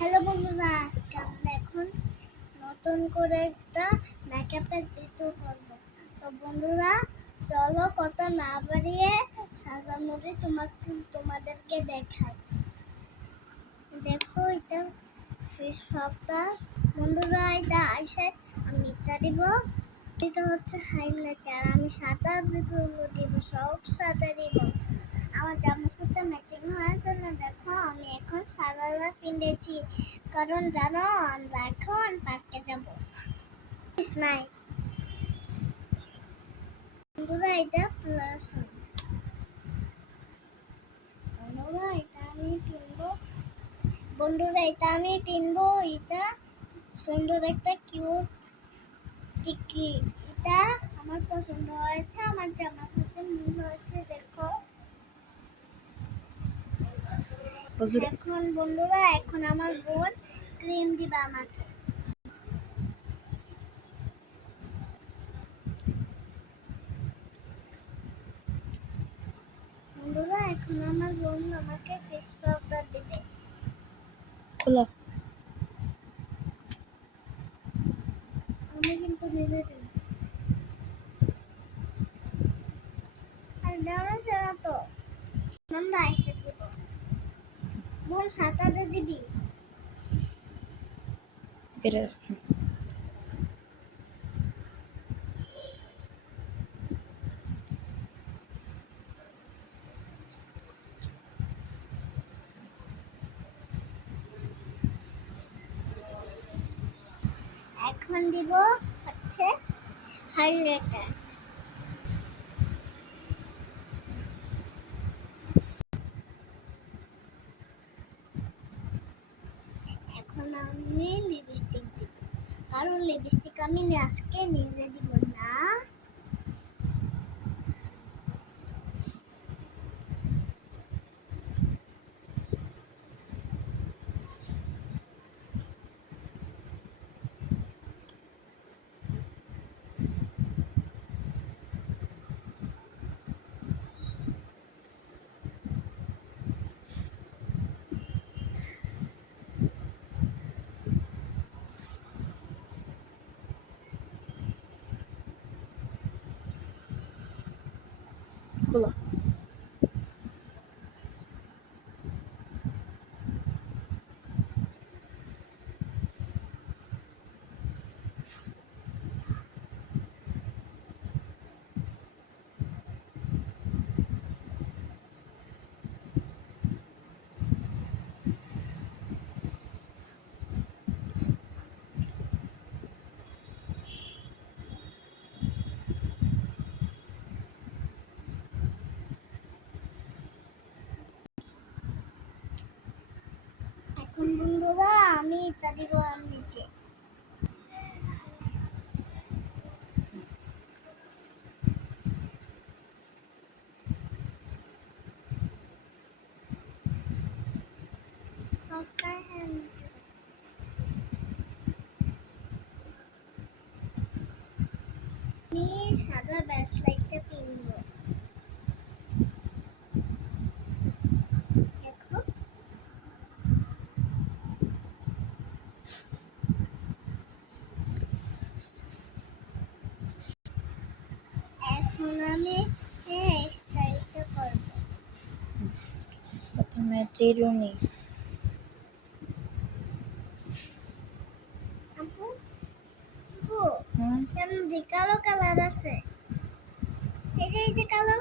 Hello বন্ধুরা, আজকে আমরা এখন নতুন করে একটা মেকআপের ভিডিও করব। তো বন্ধুরা চলো কথা না বাড়িয়ে সাজানোরে তোমাদেরকে দেখাই। দেখো এটা ফেস পাউডার। বন্ধুরা এটা আইশ্যাডো, আমি এটা দিব। এটা হচ্ছে হাইলাইটার, আমি সাদা দিব, সব সাদা দিব। আমার জামার সাথে ম্যাচিং হয়েছে না, দেখো আমি এখন সাদা কিনেছি, কারণ জানো আমরা এখন পার্কে যাব। নাই বন্ধুরা এটা প্লাস, বন্ধুরা এটা আমি কিনবো। বন্ধুরা এটা আমি কিনবো, এটা সুন্দর একটা কিউট টিকি। এটা আমার পছন্দ হয়েছে, আমার জামার সাথে মিল হয়েছে। দেখো এখন বন্ধুরা এখন আমার বোন ক্রিম দিবা আমাকে। বন্ধুরা এখন আমার বোন আমাকে ফেস পাউডার দিবে। খোলা আমি কিন্তু নিজে দিব। আর দেওয়া না তো, আমরা এসে দিব। বোন সাঁতারে দিবি। এটা এখন দিব হচ্ছে হাইলাইটার। এখন আমি লিপস্টিক দিব, কারণ লিপস্টিক আমি আজকে নিজে দিব না। খোলা এখন বন্ধুরা আমি এটা দিব নিচে। সবটাই হ্যাঁ নিচে। আমি সাদা ব্যাস লাইটটা কিনবো। দেখো এখন আমি স্টাইলটা করবো। প্রথমে চিরুনি আপু আপু কেন কালো কালার আছে, এই যে কালো।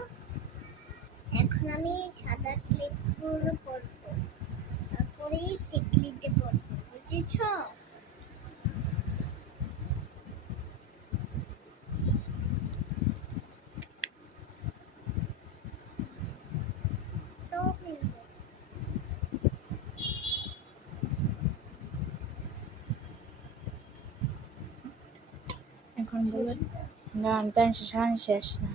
এখন আমি সাদা ক্লিপ গুলো পরবো, তারপরে টিকলিতে পরবো, বুঝেছ? তো ফেলবো। এখন বলে গান টান শেষ না।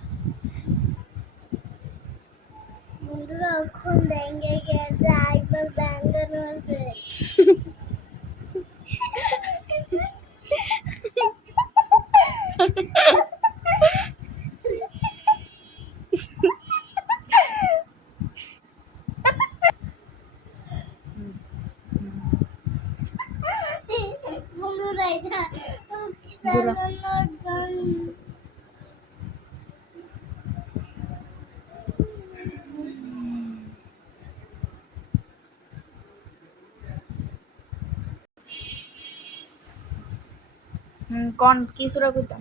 বন্ধুরা এখন ব্যাঙ্গে গেছে, একবার ব্যাঙ্গানো আছে। ঘুরা। কোন কি সুরা কইতাম?